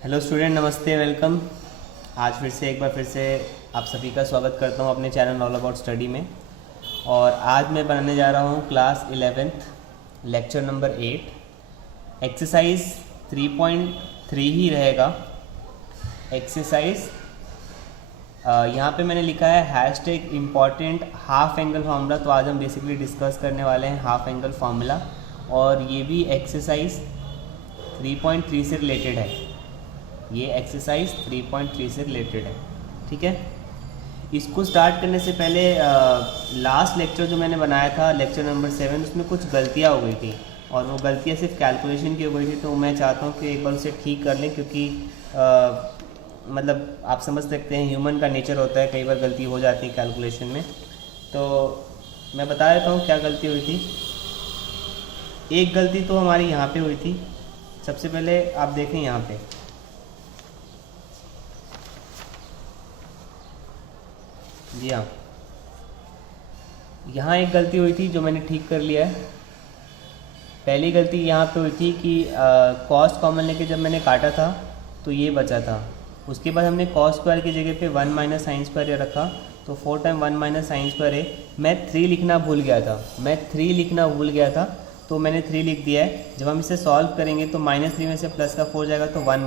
Hello student, नमस्ते, welcome. आज फिर से आप सभी का स्वागत करता हूं अपने चैनल ऑल अबाउट स्टडी में। और आज मैं बनाने जा रहा हूं class 11th lecture number 8। Exercise 3.3 ही रहेगा। एक्सरसाइज यहाँ पे मैंने लिखा है hashtag important half angle formula. तो आज हम बेसिकली डिस्कस करने वाले हैं हाफ एंगल फार्मूला, और ये भी एक्सरसाइज 3.3 से रिलेटेड है। ये एक्सरसाइज 3.3 से रिलेटेड है, ठीक है। इसको स्टार्ट करने से पहले लास्ट लेक्चर जो मैंने बनाया था, लेक्चर नंबर 7, उसमें कुछ गलतियाँ हो गई थी, और वो गलतियाँ सिर्फ कैलकुलेशन की हो गई थी। तो मैं चाहता हूँ कि एक बार उसे ठीक कर लें, क्योंकि मतलब आप समझ सकते हैं ह्यूमन का नेचर होता है, कई बार गलती हो जाती है कैलकुलेशन में। तो मैं बता देता हूँ क्या गलती हुई थी। एक गलती तो हमारी यहाँ पे हुई थी। सबसे पहले आप देखें यहाँ पे, जी हाँ, यहाँ एक गलती हुई थी जो मैंने ठीक कर लिया है। पहली गलती यहाँ पे हुई थी कि कॉस कॉमन लेके जब मैंने काटा था तो ये बचा था। उसके बाद हमने कॉस स्क्वायर की जगह पे 1 माइनस साइन स्क्वायर रखा, तो 4 टाइम 1 माइनस साइन स्क्वायर है। मैं 3 लिखना भूल गया था, तो मैंने 3 लिख दिया है। जब हम इसे सॉल्व करेंगे तो -3 में से प्लस का 4 जाएगा तो 1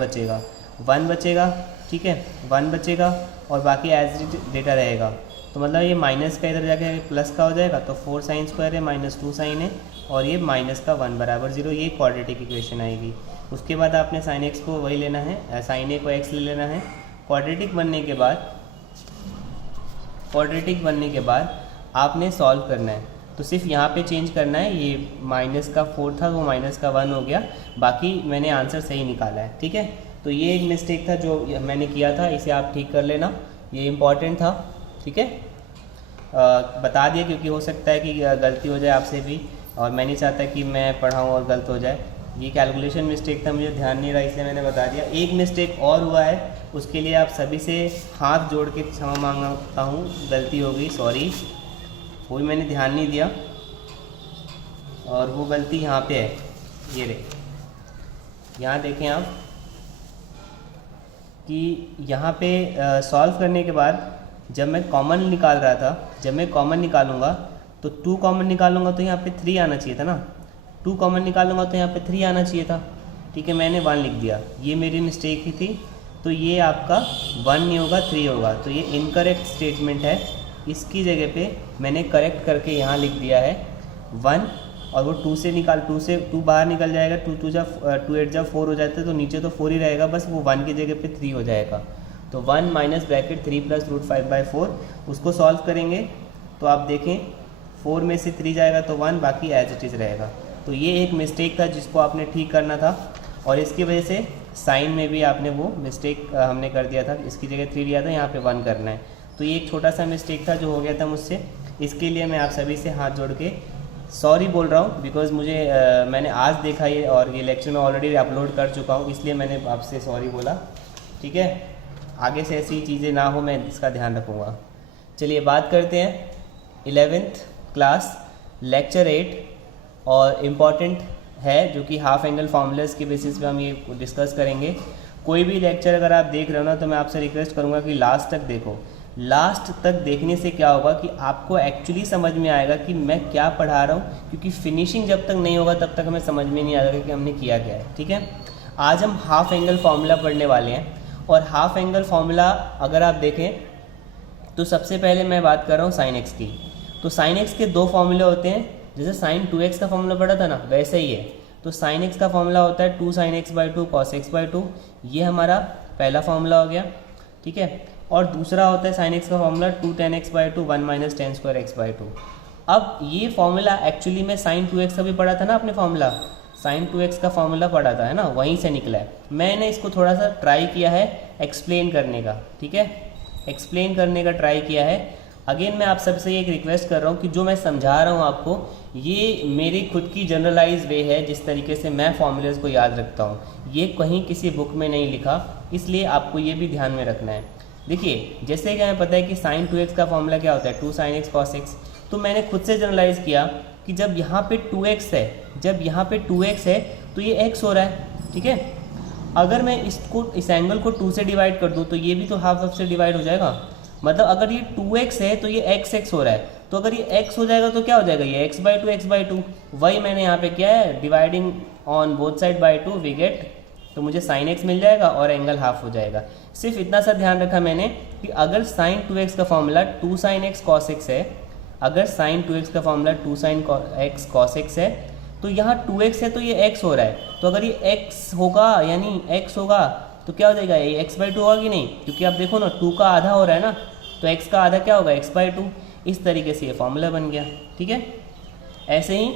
बचेगा, ठीक है, 1 बचेगा, और बाकी एज डेटा रहेगा। तो मतलब ये माइनस का इधर जाके प्लस का हो जाएगा, तो 4 साइन स्क्वायर है -2 साइन है, और ये माइनस का 1 बराबर 0। ये क्वाड्रेटिक इक्वेशन आएगी। उसके बाद आपने साइन एक्स को वही लेना है, साइन ए को एक्स ले लेना है। क्वाड्रेटिक बनने के बाद आपने सॉल्व करना है। तो सिर्फ यहाँ पे चेंज करना है, ये -4 था वो -1 हो गया, बाकी मैंने आंसर सही निकाला है, ठीक है। तो ये एक मिस्टेक था जो मैंने किया था, इसे आप ठीक कर लेना, ये इम्पॉर्टेंट था, ठीक है। बता दिया क्योंकि हो सकता है कि गलती हो जाए आपसे भी, और मैं नहीं चाहता कि मैं पढ़ाऊँ और गलत हो जाए। ये कैलकुलेशन मिस्टेक था, मुझे ध्यान नहीं रहा, इसलिए मैंने बता दिया। एक मिस्टेक और हुआ है, उसके लिए आप सभी से हाथ जोड़ के क्षमा मांगता हूँ, गलती हो गई, सॉरी, वो भी मैंने ध्यान नहीं दिया। और वो गलती यहाँ पे है, ये रहे, यहाँ देखें आप कि यहाँ पे सॉल्व करने के बाद जब मैं कॉमन निकाल रहा था, जब मैं कॉमन निकालूंगा तो 2 कॉमन निकालूंगा तो यहाँ पे 3 आना चाहिए था ना। 2 कॉमन निकालूंगा तो यहाँ पे 3 आना चाहिए था, ठीक है, मैंने 1 लिख दिया, ये मेरी मिस्टेक ही थी। तो ये आपका 1 नहीं होगा, 3 होगा, तो ये इनकरेक्ट स्टेटमेंट है। इसकी जगह पे मैंने करेक्ट करके यहाँ लिख दिया है 1, और वो 2 से 2 बाहर निकल जाएगा, 2 8 जा 4 हो जाता है, तो नीचे तो 4 ही रहेगा, बस वो 1 की जगह पे 3 हो जाएगा। तो 1 माइनस ब्रैकेट 3 प्लस √5/4, उसको सॉल्व करेंगे तो आप देखें 4 में से 3 जाएगा तो 1, बाकी एज इट इज़ रहेगा। तो ये एक मिस्टेक था जिसको आपने ठीक करना था, और इसकी वजह से साइन में भी आपने वो मिस्टेक हमने कर दिया था, इसकी जगह 3 लिया था, यहाँ पे 1 करना है। तो ये एक छोटा सा मिस्टेक था जो हो गया था मुझसे। इसके लिए मैं आप सभी से हाथ जोड़ के सॉरी बोल रहा हूँ, बिकॉज मुझे मैंने आज देखा ये, और ये लेक्चर मैं ऑलरेडी अपलोड कर चुका हूँ, इसलिए मैंने आपसे सॉरी बोला, ठीक है। आगे से ऐसी चीज़ें ना हो, मैं इसका ध्यान रखूँगा। चलिए बात करते हैं 11th क्लास लेक्चर 8, और इम्पॉर्टेंट है जो कि हाफ एंगल फार्मूलाज के बेसिस पे हम ये डिस्कस करेंगे। कोई भी लेक्चर अगर आप देख रहे हो ना, तो मैं आपसे रिक्वेस्ट करूँगा कि लास्ट तक देखो। लास्ट तक देखने से क्या होगा कि आपको एक्चुअली समझ में आएगा कि मैं क्या पढ़ा रहा हूँ, क्योंकि फिनिशिंग जब तक नहीं होगा तब तक हमें समझ में नहीं आएगा कि हमने किया क्या है, ठीक है। आज हम हाफ एंगल फार्मूला पढ़ने वाले हैं, और हाफ एंगल फार्मूला अगर आप देखें तो सबसे पहले मैं बात कर रहा हूँ साइन एक्स की। तो साइन एक्स के 2 फार्मूले होते हैं, जैसे साइन 2x का फार्मूला पढ़ा था ना, वैसे ही है। तो साइन एक्स का फार्मूला होता है 2 sin x/2 cos x/2, ये हमारा पहला फार्मूला हो गया, ठीक है। और दूसरा होता है साइन एक्स का formula 2 tan x/2 1 minus tan square x/2। अब ये फार्मूला एक्चुअली में साइन 2x का भी पढ़ा था ना आपने, फार्मूला साइन 2x का फार्मूला पढ़ा था, है ना, वहीं से निकला है। मैंने इसको थोड़ा सा ट्राई किया है एक्सप्लेन करने का, ठीक है, एक्सप्लेन करने का ट्राई किया है। अगेन मैं आप सबसे एक रिक्वेस्ट कर रहा हूँ कि जो मैं समझा रहा हूँ आपको, ये मेरी खुद की जनरलाइज वे है, जिस तरीके से मैं फार्मूलेज को याद रखता हूँ, ये कहीं किसी बुक में नहीं लिखा, इसलिए आपको ये भी ध्यान में रखना है। देखिए, जैसे कि हमें पता है कि साइन 2x का फार्मूला क्या होता है, 2 sin x cos x। तो मैंने खुद से जनरलाइज किया कि जब यहाँ पे 2x है, तो ये x हो रहा है, ठीक है। अगर मैं इस एंगल को 2 से डिवाइड कर दूँ तो ये भी तो हाफ से डिवाइड हो जाएगा। मतलब अगर ये 2x है तो ये x हो रहा है, तो अगर ये x हो जाएगा तो क्या हो जाएगा, ये x/2 वही मैंने यहाँ पे किया है, dividing on both side by 2 we get, तो मुझे sin x मिल जाएगा और एंगल हाफ हो जाएगा। सिर्फ इतना सा ध्यान रखा मैंने कि अगर sin 2x का formula 2 sin x cos x है, अगर sin 2x का formula 2 sin x cos x है, तो यहाँ 2x है तो ये x हो रहा है, तो अगर ये x होगा यानी x होगा तो क्या हो जाएगा, ये x/2 होगा कि नहीं, क्योंकि आप देखो ना 2 का आधा हो रहा है ना, तो x का आधा क्या होगा, x/2। इस तरीके से ये फॉर्मूला बन गया। ठीक है, ऐसे ही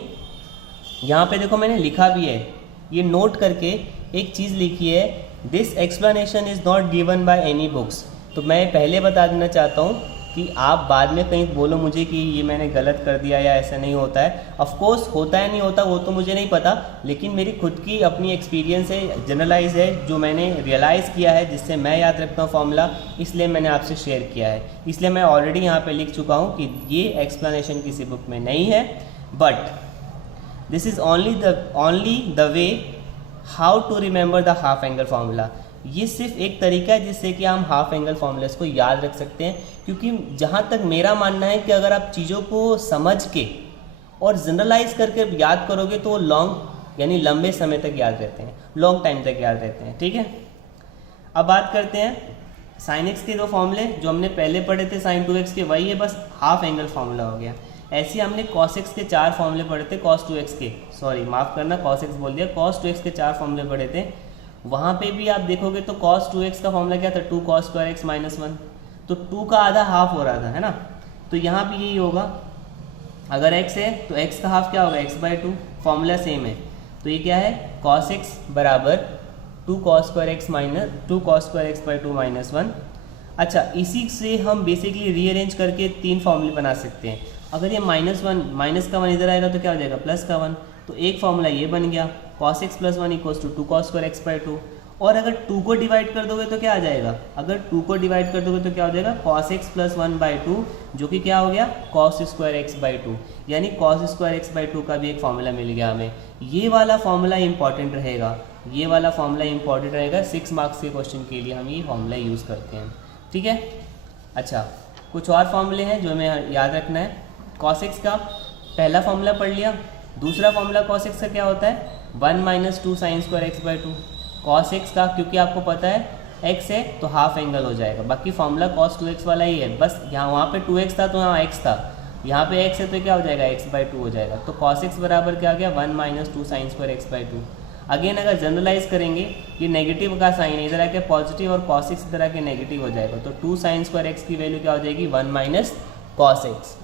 यहाँ पे देखो मैंने लिखा भी है, ये नोट करके एक चीज़ लिखी है, this explanation is not given by any books. तो मैं पहले बता देना चाहता हूँ कि आप बाद में कहीं बोलो मुझे कि ये मैंने गलत कर दिया या ऐसा नहीं होता है। ऑफ कोर्स होता है नहीं होता वो तो मुझे नहीं पता, लेकिन मेरी खुद की अपनी एक्सपीरियंस है, जनरलाइज है, जो मैंने रियलाइज़ किया है, जिससे मैं याद रखता हूँ फॉर्मूला, इसलिए मैंने आपसे शेयर किया है। इसलिए मैं ऑलरेडी यहाँ पे लिख चुका हूँ कि ये एक्सप्लेनेशन किसी बुक में नहीं है, but this is only the way how to remember the half angle formula. ये सिर्फ एक तरीका है जिससे कि हम हाफ एंगल फार्मूलास को याद रख सकते हैं, क्योंकि जहाँ तक मेरा मानना है कि अगर आप चीज़ों को समझ के और जनरलाइज करके याद करोगे तो वो लॉन्ग यानी लंबे समय तक याद रहते हैं, लॉन्ग टाइम तक याद रहते हैं। ठीक है, अब बात करते हैं sin x के दो फॉर्मूले जो हमने पहले पढ़े थे sin 2x के, वही है, बस हाफ एंगल फार्मूला हो गया। ऐसे हमने cos x के 4 फॉर्मूले पढ़े थे, cos 2x के, सॉरी माफ़ करना cos x बोल दिया, cos 2x के 4 फॉर्मूले पढ़े थे। वहाँ पे भी आप देखोगे तो cos 2x का फॉर्मूला क्या था, 2 cos स्क्वायर x माइनस 1, तो 2 का आधा हाफ हो रहा था, है ना। तो यहाँ भी यही होगा, अगर x है तो x का हाफ क्या होगा, x/2, फॉर्मूला सेम है। तो ये क्या है, cos x बराबर 2 cos स्क्वायर x/2 माइनस 1। अच्छा, इसी से हम बेसिकली रीअरेंज करके 3 फॉर्मूले बना सकते हैं। अगर ये माइनस का 1 इधर आएगा तो क्या हो जाएगा, प्लस का 1, तो एक फॉर्मूला ये बन गया, cos x + 1 = 2 cos square x/2। और अगर 2 को डिवाइड कर दोगे तो क्या आ जाएगा, अगर 2 को डिवाइड कर दोगे तो क्या हो जाएगा, cos x + 1/2, जो कि क्या हो गया, cos स्क्वायर x/2, यानी cos स्क्वायर x/2 का भी एक फॉर्मूला मिल गया हमें। ये वाला फॉर्मूला इंपॉर्टेंट रहेगा, ये वाला फॉर्मूला इंपॉर्टेंट रहेगा, 6 मार्क्स के क्वेश्चन के लिए हम ये फॉर्मूला यूज़ करते हैं। ठीक है, अच्छा कुछ और फॉर्मूले हैं जो हमें याद रखना है। cos x का पहला फॉर्मूला पढ़ लिया, दूसरा फॉर्मूला cos x का क्या होता है, 1 - 2 sin square x/2। cos x का क्योंकि आपको पता है x है तो हाफ एंगल हो जाएगा, बाकी फॉर्मूला cos 2x वाला ही है, बस यहाँ वहाँ पे 2x था तो यहाँ x था, यहाँ पे x है तो क्या हो जाएगा, x/2 हो जाएगा। तो cos x बराबर क्या आ गया, 1 - 2 sin स्क्वायर x/2। अगेन अगर जनरलाइज करेंगे, ये नेगेटिव का साइन है, इधर आके पॉजिटिव और cos x इधर आके नेगेटिव हो जाएगा, तो 2 sin स्क्वायर x की वैल्यू क्या हो जाएगी, 1 - cos x।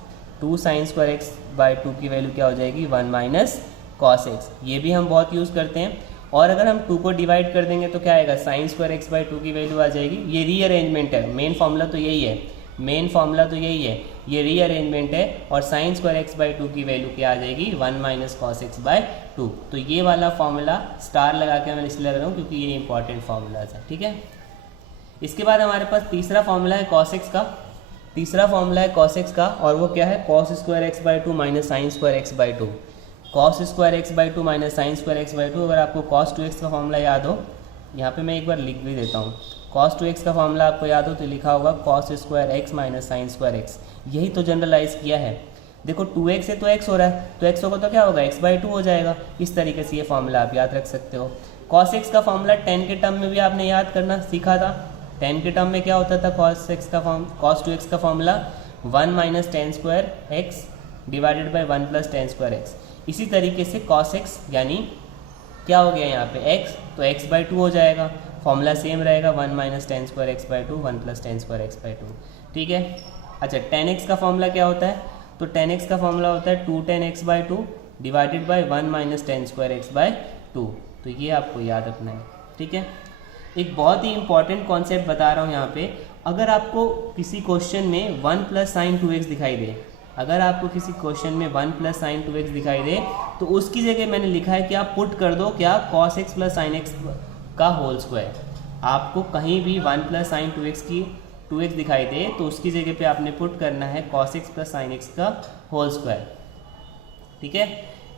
2 sin square x/2 की वैल्यू क्या हो जाएगी, 1 - cos x। ये भी हम बहुत यूज़ करते हैं। और अगर हम 2 को डिवाइड कर देंगे तो क्या आएगा, sin स्क्वायर x/2 की वैल्यू आ जाएगी। ये रीअरेंजमेंट है, मेन फॉर्मूला तो यही है, मेन फॉर्मूला तो यही है, ये रीअरेंजमेंट है। और sin स्क्वायर x/2 की वैल्यू क्या आ जाएगी, 1 - cos x/2। तो ये वाला फॉर्मूला स्टार लगा के मैं इसलिए लग रहा हूँ क्योंकि ये इंपॉर्टेंट फार्मूलाज है। ठीक है, इसके बाद हमारे पास तीसरा फॉर्मूला है cos x का, तीसरा फॉर्मूला है cos x का, और वो क्या है, cos square x/2 minus sin square x/2। cos square x/2 minus sin square x/2। अगर आपको cos 2x का फॉर्मूला याद हो, यहाँ पे मैं एक बार लिख भी देता हूँ, cos 2x का फॉर्मूला आपको याद हो तो लिखा होगा cos square x minus sin square x। यही तो जनरलाइज किया है। देखो 2x है तो x हो रहा है, तो x होगा तो क्या होगा, x/2 हो जाएगा। इस तरीके से ये फॉर्मूला आप याद रख सकते हो। cos x का फॉर्मूला 10 के टर्म में भी आपने याद करना सीखा था। 10 के टर्म में क्या होता था, cos 2x का formula 1 - tan square x divided by 1 + tan square x। इसी तरीके से cos x यानी क्या हो गया यहाँ पे x, तो x/2 हो जाएगा, फॉर्मूला सेम रहेगा, 1 - tan square x/2 1 + tan square x/2। ठीक है, अच्छा tan x का फॉर्मूला क्या होता है, तो tan x का फॉर्मूला होता है 2 tan x/2 divided by 1 - tan square x/2। तो ये आपको याद रखना है। ठीक है, एक बहुत ही इंपॉर्टेंट कॉन्सेप्ट बता रहा हूँ यहाँ पे। अगर आपको किसी क्वेश्चन में 1 + sin 2x दिखाई दे, अगर आपको किसी क्वेश्चन में 1 + sin 2x दिखाई दे, तो उसकी जगह मैंने लिखा है कि आप पुट कर दो क्या, cos x + sin x का होल स्क्वायर। आपको कहीं भी 1 + sin 2x दिखाई दे तो उसकी जगह पे आपने पुट करना है cos x + sin x का होल स्क्वायर। ठीक है,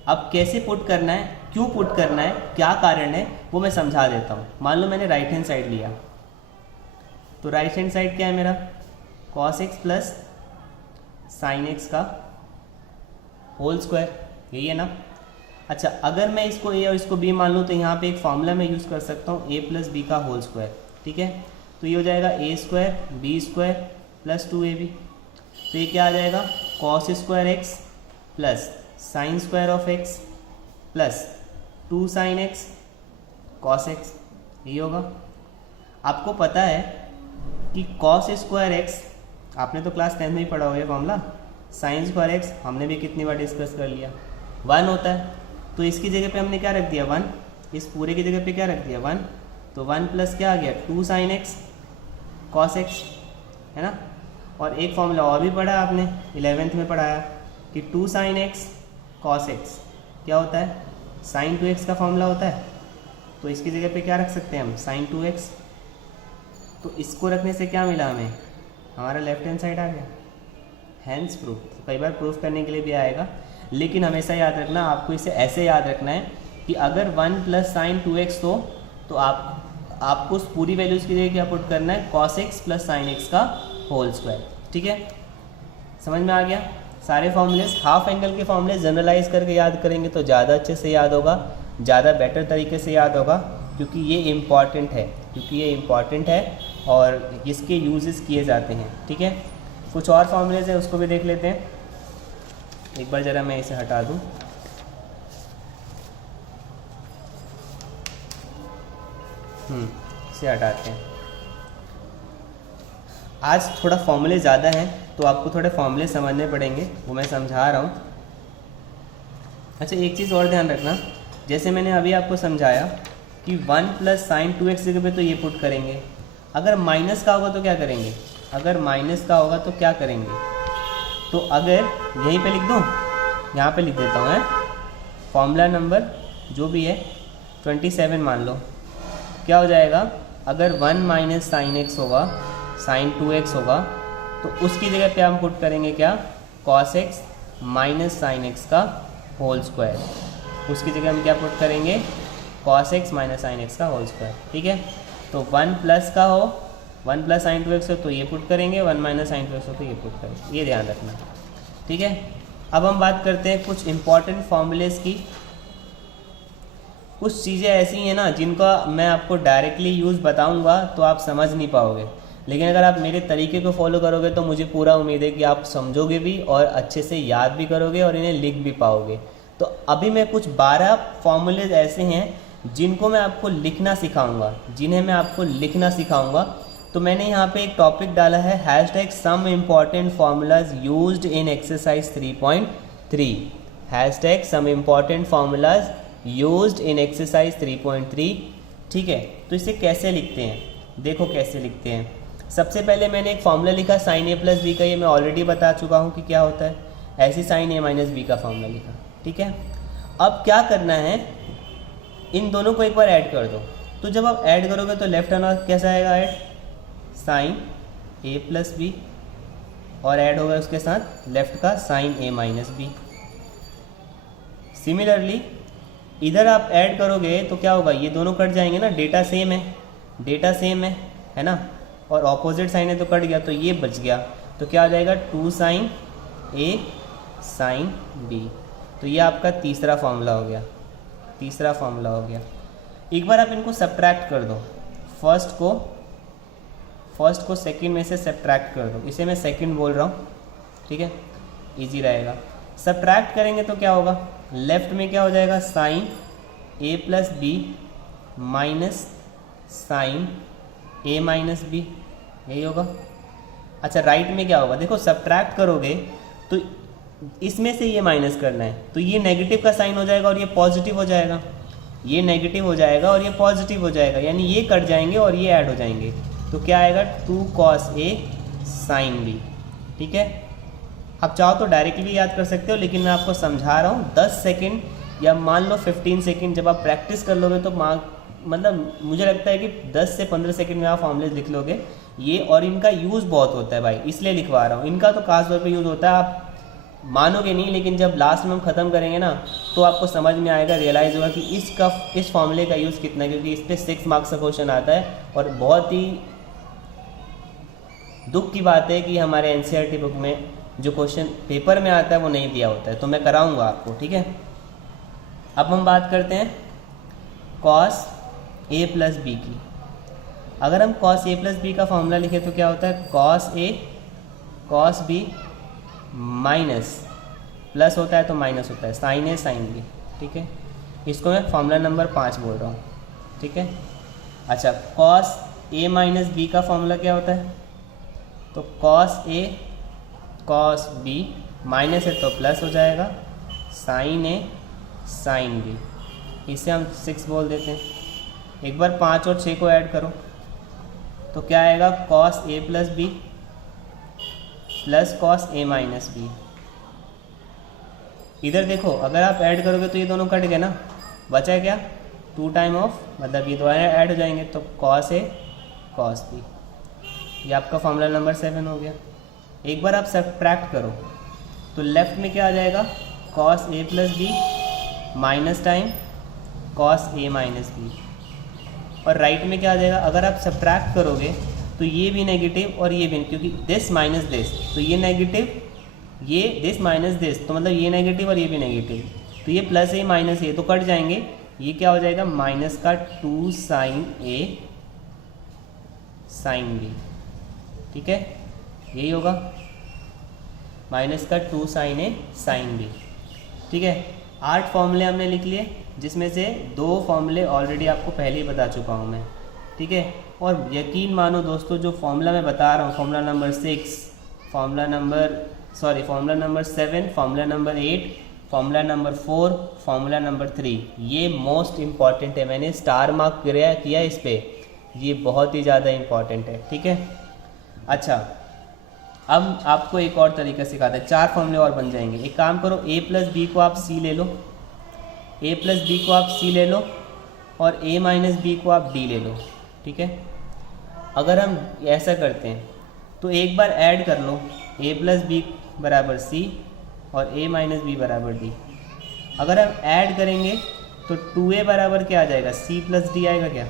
अब कैसे पुट करना है, क्यों पुट करना है, क्या कारण है, वो मैं समझा देता हूँ। मान लो मैंने राइट हैंड साइड लिया, तो राइट हैंड साइड क्या है मेरा, cos x plus sine x का होल स्क्वायर, यही है ना। अच्छा, अगर मैं इसको a और इसको b मान लूँ तो यहाँ पे एक फॉर्मूला मैं यूज़ कर सकता हूँ a प्लस बी का होल स्क्वायर, ठीक है। तो ये हो जाएगा a square b square plus 2ab। तो ये क्या आ जाएगा, cos square x plus sine square of x plus 2 sine x cos x, यही होगा। आपको पता है कि cos स्क्वायर एक्स आपने तो क्लास 10 में ही पढ़ा होगा फॉर्मूला, साइन स्क्वायर एक्स हमने भी कितनी बार डिस्कस कर लिया, 1 होता है। तो इसकी जगह पे हमने क्या रख दिया 1, इस पूरे की जगह पे क्या रख दिया 1, तो 1 प्लस क्या आ गया 2 साइन एक्स कॉस एक्स, है ना। और एक फॉर्मूला और भी पढ़ा आपने 11th में पढ़ाया कि 2 साइन एक्स कॉस एक्स क्या होता है, साइन 2x का फॉर्मूला होता है। तो इसकी जगह पे क्या रख सकते हैं हम, साइन 2x। तो इसको रखने से क्या मिला हमें, हमारा लेफ्ट हैंड साइड आ गया, हैंस प्रूफ। तो कई बार प्रूफ करने के लिए भी आएगा, लेकिन हमेशा याद रखना, आपको इसे ऐसे याद रखना है कि अगर 1 प्लस साइन 2x हो तो आपको उस पूरी वैल्यूज़ की जगह क्या पुट करना है, cos x plus sine x का होल स्क्वायर, ठीक है। समझ में आ गया। सारे फॉर्मूलेस, हाफ एंगल के फॉर्मूले जनरलाइज करके याद करेंगे तो ज़्यादा अच्छे से याद होगा, ज़्यादा बेटर तरीके से याद होगा, क्योंकि ये इम्पॉर्टेंट है और इसके यूजेस किए जाते हैं, ठीक है। कुछ और फॉर्मूलेज हैं उसको भी देख लेते हैं। एक बार ज़रा मैं इसे हटा दूँ, इसे हटाते हैं। आज थोड़ा फॉर्मूले ज़्यादा हैं तो आपको थोड़े फॉर्मूले समझने पड़ेंगे, वो मैं समझा रहा हूँ। अच्छा, एक चीज़ और ध्यान रखना, जैसे मैंने अभी आपको समझाया कि 1 प्लस साइन 2x जगह पे तो ये पुट करेंगे, अगर माइनस का होगा तो क्या करेंगे, तो अगर यहीं पे लिख दूँ, यहाँ पे लिख देता हूँ, फॉर्मूला नंबर जो भी है 27 मान लो, क्या हो जाएगा, अगर 1 माइनस साइन एक्स होगा, साइन 2x होगा, तो उसकी जगह पे हम पुट करेंगे क्या, cos x minus sine x का होल स्क्वायर। उसकी जगह हम क्या पुट करेंगे, cos x minus sine x का होल स्क्वायर, ठीक है। तो 1 प्लस का हो, 1 प्लस साइन 2x हो तो ये पुट करेंगे, 1 माइनस साइन 2x हो तो ये पुट करेंगे, ये ध्यान रखना, ठीक है। अब हम बात करते हैं कुछ इंपॉर्टेंट फॉर्मूलेस की। कुछ चीज़ें ऐसी हैं ना जिनका मैं आपको डायरेक्टली यूज़ बताऊंगा तो आप समझ नहीं पाओगे, लेकिन अगर आप मेरे तरीके को फॉलो करोगे तो मुझे पूरा उम्मीद है कि आप समझोगे भी और अच्छे से याद भी करोगे और इन्हें लिख भी पाओगे। तो अभी मैं कुछ 12 फॉर्मूलेज ऐसे हैं जिनको मैं आपको लिखना सिखाऊंगा, तो मैंने यहाँ पे एक टॉपिक डाला है hashtag some important formulas used in exercise 3.3, hashtag some important formulas used in exercise 3.3, ठीक है। तो इसे कैसे लिखते हैं, देखो कैसे लिखते हैं। सबसे पहले मैंने एक फार्मूला लिखा साइन ए प्लस बी का, ये मैं ऑलरेडी बता चुका हूँ कि क्या होता है, ऐसे साइन ए माइनस बी का फार्मूला लिखा, ठीक है। अब क्या करना है, इन दोनों को एक बार ऐड कर दो, तो जब आप ऐड करोगे तो लेफ्ट हैंड कैसा आएगा, ऐड साइन ए प्लस बी, और ऐड होगा उसके साथ लेफ्ट का साइन ए माइनस बी। सिमिलरली इधर आप ऐड करोगे तो क्या होगा, ये दोनों कट जाएंगे ना, डेटा सेम है ना, और ऑपोजिट साइन है तो कट गया, तो ये बच गया, तो क्या आ जाएगा 2 साइन ए साइन बी। तो ये आपका तीसरा फार्मूला हो गया। एक बार आप इनको सब्ट्रैक्ट कर दो, फर्स्ट को सेकंड में से सब्ट्रैक्ट कर दो, इसे मैं सेकंड बोल रहा हूँ, ठीक है, इजी रहेगा। सब्ट्रैक्ट करेंगे तो क्या होगा, लेफ्ट में क्या हो जाएगा, साइन ए प्लस बी माइनस साइन ए माइनस बी, यही होगा। अच्छा, राइट में क्या होगा, देखो सब्ट्रैक्ट करोगे तो इसमें से ये माइनस करना है, तो ये नेगेटिव का साइन हो जाएगा और ये पॉजिटिव हो जाएगा, ये नेगेटिव हो जाएगा और ये पॉजिटिव हो जाएगा, यानी ये कट जाएंगे और ये ऐड हो जाएंगे, तो क्या आएगा 2 cos ए साइन बी, ठीक है। आप चाहो तो डायरेक्टली भी याद कर सकते हो, लेकिन मैं आपको समझा रहा हूँ 10 सेकंड या मान लो 15 सेकंड जब आप प्रैक्टिस कर लोगे तो मतलब मुझे लगता है कि 10 से 15 सेकंड में आप फॉर्मूलेज लिख लोगे ये, और इनका यूज़ बहुत होता है भाई, इसलिए लिखवा रहा हूँ। इनका तो खास तौर पे यूज़ होता है, आप मानोगे नहीं, लेकिन जब लास्ट में हम ख़त्म करेंगे ना तो आपको समझ में आएगा, रियलाइज़ होगा कि इस फॉर्मूले का यूज़ कितना है, क्योंकि इस पर 6 मार्क्स का क्वेश्चन आता है। और बहुत ही दुख की बात है कि हमारे एनसीईआरटी बुक में जो क्वेश्चन पेपर में आता है वो नहीं दिया होता है, तो मैं कराऊंगा आपको, ठीक है। अब हम बात करते हैं cos a प्लस बी की। अगर हम cos a प्लस बी का फॉर्मूला लिखें तो क्या होता है, cos a cos b minus plus होता है तो माइनस होता है sin a sin b, ठीक है। इसको मैं फॉर्मूला नंबर 5 बोल रहा हूँ, ठीक है। अच्छा, cos a माइनस बी का फॉर्मूला क्या होता है, तो cos a cos b minus है तो प्लस हो जाएगा sin a sin b, इसे हम 6 बोल देते हैं। एक बार 5 और 6 को ऐड करो तो क्या आएगा, cos a plus B plus cos a minus B. इधर देखो, अगर आप ऐड करोगे तो ये दोनों कट गए ना, बचा क्या 2 टाइम ऑफ, मतलब ये दोबारा ऐड हो जाएंगे तो cos a cos b। ये आपका फॉर्मूला नंबर 7 हो गया। एक बार आप सब्ट्रैक्ट करो तो लेफ्ट में क्या आ जाएगा, cos a plus B minus time cos a minus B, और राइट में क्या आ जाएगा, अगर आप सब्ट्रैक्ट करोगे तो ये भी नेगेटिव और ये भी, क्योंकि दिस माइनस दिस, तो ये नेगेटिव, ये दिस माइनस दिस, तो मतलब ये नेगेटिव और ये भी नेगेटिव, तो ये प्लस ए माइनस ए तो कट जाएंगे, ये क्या हो जाएगा माइनस का 2 साइन ए साइन बी, ठीक है। यही होगा माइनस का 2 साइन ए साइन बी, ठीक है। 8 फॉर्मूले हमने लिख लिए, जिसमें से 2 फॉर्मूले ऑलरेडी आपको पहले ही बता चुका हूँ मैं, ठीक है। और यकीन मानो दोस्तों, जो फॉर्मूला मैं बता रहा हूँ, formula number 6, formula number 7, formula number 8, formula number 4, formula number 3, ये मोस्ट इम्पॉर्टेंट है। मैंने स्टार मार्क किया इस पर, ये बहुत ही ज़्यादा इम्पॉर्टेंट है, ठीक है। अच्छा, अब आपको एक और तरीका सिखाते हैं, 4 फॉर्मूले और बन जाएंगे। एक काम करो, a प्लस बी को आप c ले लो, a प्लस बी को आप c ले लो, और a माइनस बी को आप d ले लो, ठीक है। अगर हम ऐसा करते हैं तो एक बार ऐड कर लो, a प्लस बी बराबर c और a माइनस बी बराबर d। अगर हम ऐड करेंगे तो 2a बराबर क्या आ जाएगा, c प्लस डी आएगा क्या,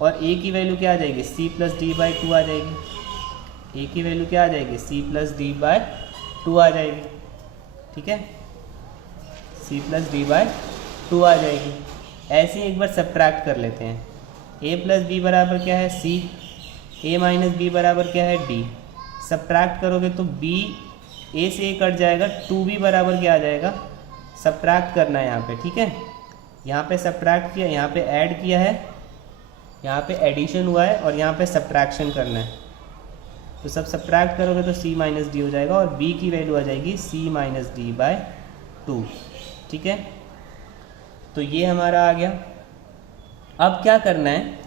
और a की वैल्यू क्या आ जाएगी, c प्लस डी बाई 2 आ जाएगी। a की वैल्यू क्या आ जाएगी, c प्लस डी बाई 2 आ जाएगी, ठीक है, c प्लस डी बाई 2 आ जाएगी। ऐसे ही एक बार सब्ट्रैक्ट कर लेते हैं, a प्लस बी बराबर क्या है c, a माइनस बी बराबर क्या है d। सब्ट्रैक्ट करोगे तो b a से a कट जाएगा, 2b बराबर क्या आ जाएगा, सब्ट्रैक्ट करना है यहाँ पे, ठीक है। यहाँ पे सब्ट्रैक्ट किया, यहाँ पे ऐड किया है, यहाँ पे एडिशन हुआ है, और यहाँ पे सब्ट्रैक्शन करना है। तो सब सब्ट्रैक्ट करोगे तो c माइनस डी हो जाएगा, और b की वैल्यू आ जाएगी c माइनस डी बाई 2, ठीक है। तो ये हमारा आ गया। अब क्या करना है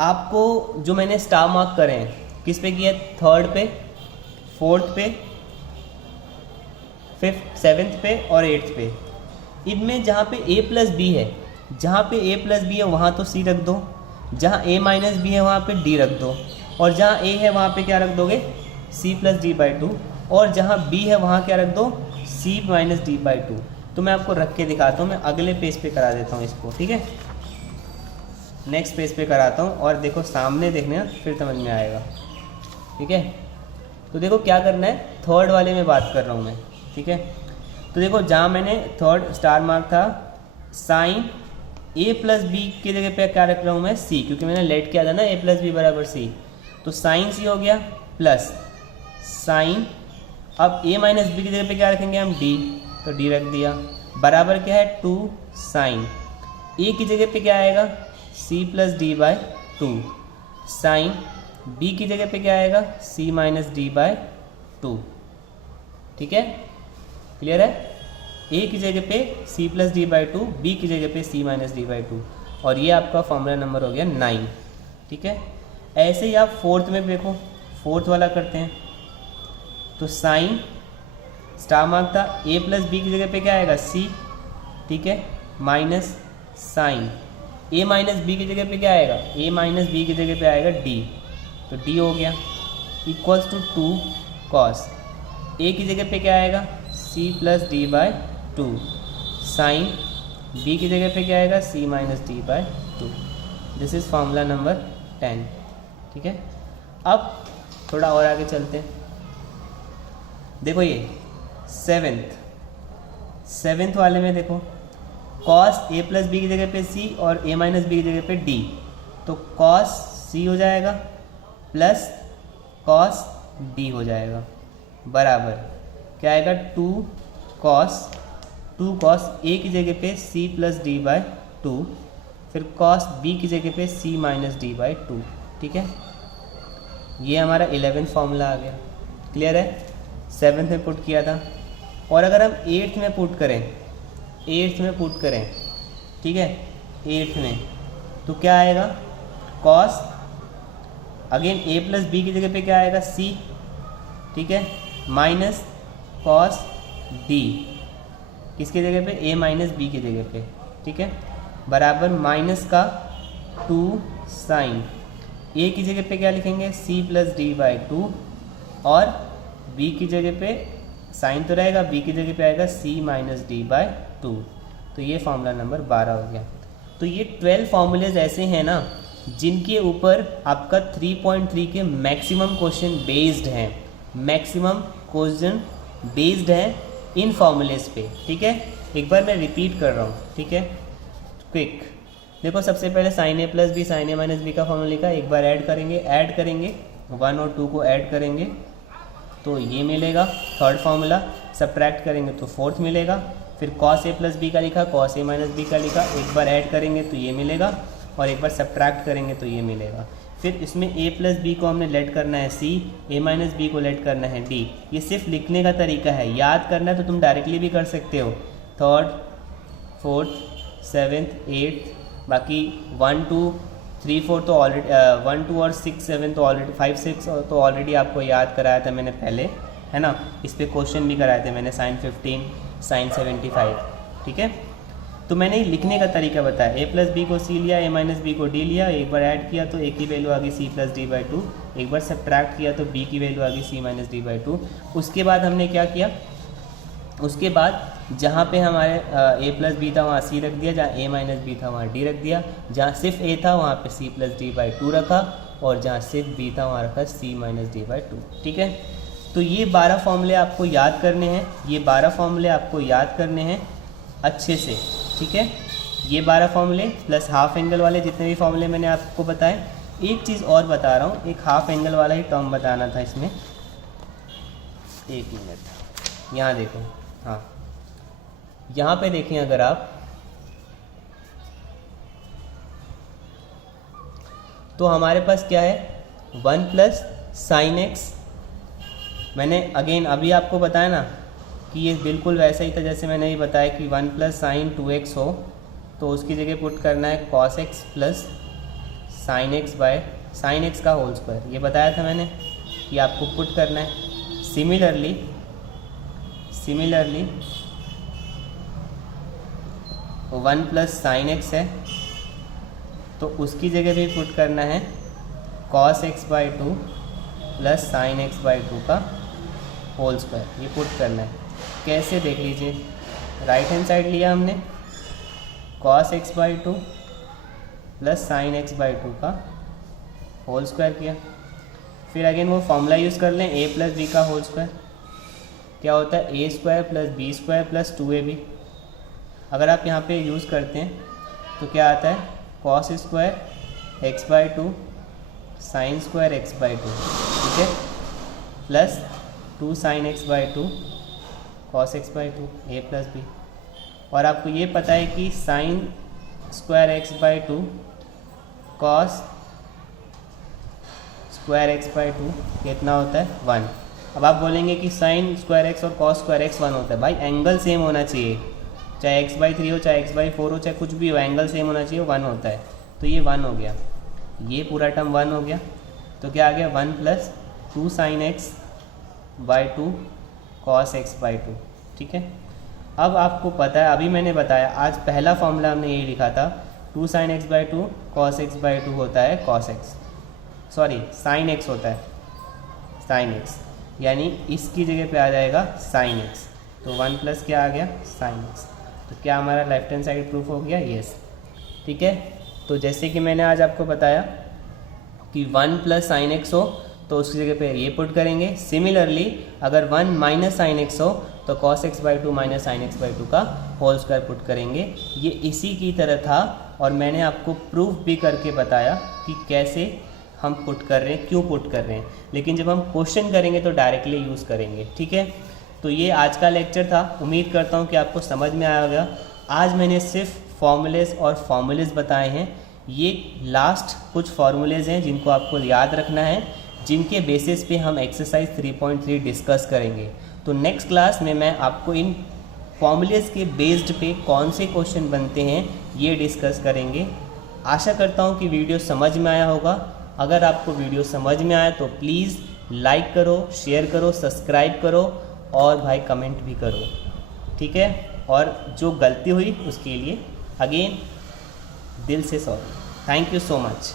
आपको, जो मैंने स्टार मार्क करे हैं, किस पे किया, 3rd पे, 4th पे, 5th 7th पे और 8th पे। इनमें जहाँ पे a प्लस बी है, जहाँ पे a प्लस बी है वहाँ तो c रख दो, जहाँ a माइनस बी है वहाँ पे d रख दो, और जहाँ a है वहाँ पे क्या रख दोगे, c प्लस डी बाई 2, और जहाँ b है वहाँ क्या रख दो, c माइनस डी बाई 2। तो मैं आपको रख के दिखाता हूँ, मैं अगले पेज पे करा देता हूँ इसको, ठीक है, नेक्स्ट पेज पे कराता हूँ, और देखो सामने देखने फिर समझ में आएगा, ठीक है। तो देखो क्या करना है, 3rd वाले में बात कर रहा हूँ मैं, ठीक है। तो देखो जहाँ मैंने 3rd स्टार मार्क था, साइन a प्लस बी की जगह पे क्या रख रहा हूँ मैं, c, क्योंकि मैंने लेट किया था ना a प्लस बी बराबर c, तो साइन c हो गया प्लस साइन, अब a माइनस बी की जगह पे क्या रखेंगे हम, d, तो d रख दिया, बराबर क्या है 2 साइन, a की जगह पे क्या आएगा, c plus D by 2, sine b की जगह पे क्या आएगा, c माइनस डी बाई 2, ठीक है, क्लियर है। a की जगह पे c plus D by 2, b की जगह पे c माइनस डी बाई 2, और ये आपका फॉर्मूला नंबर हो गया 9, ठीक है। ऐसे ही आप 4th में देखो, 4th वाला करते हैं, तो साइन स्टार मार्क था, a प्लस बी की जगह पे क्या आएगा, c, ठीक है, minus sine a minus B की जगह पे क्या आएगा, a माइनस बी की जगह पे आएगा d, तो d हो गया, इक्वल्स टू 2 कॉस, a की जगह पे क्या आएगा, C plus D by two, sine B की जगह पे क्या आएगा, C minus D by two. This is formula number 10। ठीक है, अब थोड़ा और आगे चलते हैं। देखो ये सेवेंथ वाले में देखो, कॉस ए प्लस बी की जगह पे सी और ए माइनस बी की जगह पे डी, तो कॉस सी हो जाएगा प्लस कॉस डी हो जाएगा, बराबर क्या आएगा, टू कॉस ए की जगह पे C plus D by two, फिर कॉस बी की जगह पे C minus D by two. ठीक है, ये हमारा 11th फॉर्मूला आ गया। क्लियर है, 7th में पुट किया था। और अगर हम 8th में पुट करें, ठीक है, 8th में तो क्या आएगा, कॉस अगेन ए प्लस बी की जगह पे क्या आएगा, सी, ठीक है, माइनस कॉस डी किसकी जगह पे, ए माइनस बी की जगह पे, ठीक है, बराबर माइनस का 2 साइन ए की जगह पे क्या लिखेंगे, C plus D by two, और बी की जगह पे साइन तो रहेगा, बी की जगह पे आएगा C minus D by to. तो ये फार्मूला नंबर 12 हो गया। तो ये 12 फार्मूलेज ऐसे हैं ना जिनके ऊपर आपका 3.3 के मैक्सिमम क्वेश्चन बेस्ड है इन फार्मूलेज पे। ठीक है, एक बार मैं रिपीट कर रहा हूँ, ठीक है, क्विक। देखो सबसे पहले साइन ए प्लस बी साइन ए माइनस बी का फॉर्मूला लिखा, एक बार ऐड करेंगे 1 और 2 को ऐड करेंगे तो ये मिलेगा थर्ड फार्मूला, सब्ट्रैक्ट करेंगे तो फोर्थ मिलेगा। फिर कॉस ए प्लस बी का लिखा, कॉस ए माइनस बी का लिखा, एक बार ऐड करेंगे तो ये मिलेगा और एक बार सब्ट्रैक्ट करेंगे तो ये मिलेगा। फिर इसमें ए प्लस बी को हमने लेट करना है सी, ए माइनस बी को लेट करना है डी। ये सिर्फ लिखने का तरीका है, याद करना है तो तुम डायरेक्टली भी कर सकते हो, थर्ड, फोर्थ, 7th, 8th, बाकी 1, 2, 3, 4 तो ऑलरेडी 1, 2 और 6, 7 तो ऑलरेडी 5, 6 तो ऑलरेडी आपको याद कराया था मैंने पहले, है ना। इस पर क्वेश्चन भी कराए थे मैंने, साइन 15, साइन 75। ठीक है, तो मैंने लिखने का तरीका बताया, ए प्लस बी को सी लिया, ए माइनस बी को डी लिया, एक बार ऐड किया तो ए की वैल्यू आ गई C plus D by two, एक बार सब्ट्रैक्ट किया तो बी की वैल्यू आ गई सी माइनस डी बाई टू। उसके बाद हमने क्या किया, उसके बाद जहाँ पे हमारे ए प्लस बी था वहाँ सी रख दिया, जहाँ ए माइनस बी था वहाँ डी रख दिया, जहाँ सिर्फ ए था वहाँ पे C plus D by two रखा, और जहाँ सिर्फ बी था वहाँ रखा C minus D by two. ठीक है, तो ये 12 फॉर्मूले आपको याद करने हैं, ये 12 फॉर्मूले आपको याद करने हैं अच्छे से। ठीक है, ये 12 फॉर्मूले प्लस हाफ एंगल वाले जितने भी फॉर्मूले मैंने आपको बताए। एक चीज़ और बता रहा हूँ, एक हाफ एंगल वाला ही टर्म बताना था इसमें, एक मिनट, यहाँ देखो, हाँ यहाँ पे देखें अगर आप, तो हमारे पास क्या है, 1 प्लस साइन एक्स। मैंने अगेन अभी आपको बताया ना कि ये बिल्कुल वैसा ही था जैसे मैंने ये बताया कि 1 प्लस साइन 2x हो तो उसकी जगह पुट करना है cos x plus sine x by sine x का होल स्क्वायर, ये बताया था मैंने कि आपको पुट करना है। सिमिलरली 1 प्लस साइन एक्स है तो उसकी जगह भी पुट करना है cos x by two plus sine X by two का होल स्क्वायर, ये पुट करना है। कैसे देख लीजिए, राइट हैंड साइड लिया हमने, cos x by two plus sine X by two का होल स्क्वायर किया। फिर अगेन वो फॉर्मूला यूज़ कर लें, a प्लस बी का होल स्क्वायर क्या होता है, a square plus B square plus 2ab। अगर आप यहाँ पे यूज़ करते हैं तो क्या आता है, cos square X by two sine square X by two, ठीक है, plus 2 sine X by two cos X by two, A plus B. और आपको ये पता है कि sine square X by two cos square X by two कितना होता है, 1। अब आप बोलेंगे कि साइन स्क्वायर एक्स और कॉस स्क्वायर एक्स 1 होता है। भाई एंगल सेम होना चाहिए, चाहे x/3 हो, चाहे x/4 हो, चाहे कुछ भी हो, एंगल सेम होना चाहिए, 1 होता है। तो ये 1 हो गया, ये पूरा टर्म 1 हो गया। तो क्या आ गया, 1 plus 2 sine X by two cos X by two. ठीक है, अब आपको पता है, अभी मैंने बताया, आज पहला फॉर्मूला हमने यही लिखा था, 2 sine X by two cos X by to होता है cos x, sorry sine x होता है साइन एक्स, यानी इसकी जगह पे आ जाएगा साइन एक्स। तो 1 प्लस क्या आ गया साइन एक्स। तो क्या हमारा लेफ्ट हैंड साइड प्रूफ हो गया, येस। ठीक है, तो जैसे कि मैंने आज आपको बताया कि 1 प्लस साइन एक्स हो तो उसकी जगह पे ये पुट करेंगे। सिमिलरली अगर 1 माइनस साइन एक्स हो तो cos X by to minus sign X by two का होल स्क्वायर पुट करेंगे। ये इसी की तरह था और मैंने आपको प्रूफ भी करके बताया कि कैसे हम पुट कर रहे हैं, क्यों पुट कर रहे हैं, लेकिन जब हम क्वेश्चन करेंगे तो डायरेक्टली यूज़ करेंगे। ठीक है, तो ये आज का लेक्चर था। उम्मीद करता हूँ कि आपको समझ में आया होगा। आज मैंने सिर्फ फॉर्मूलेज और फॉर्मूलेज बताए हैं। ये लास्ट कुछ फॉर्मूलेज हैं जिनको आपको याद रखना है, जिनके बेसिस पे हम एक्सरसाइज 3.3 डिस्कस करेंगे। तो नेक्स्ट क्लास में मैं आपको इन फॉर्मूलेज के बेस्ड पे कौन से क्वेश्चन बनते हैं ये डिस्कस करेंगे। आशा करता हूँ कि वीडियो समझ में आया होगा। अगर आपको वीडियो समझ में आया तो प्लीज़ लाइक करो, शेयर करो, सब्सक्राइब करो और भाई कमेंट भी करो। ठीक है, और जो गलती हुई उसके लिए अगेन दिल से sorry. Thank you so much.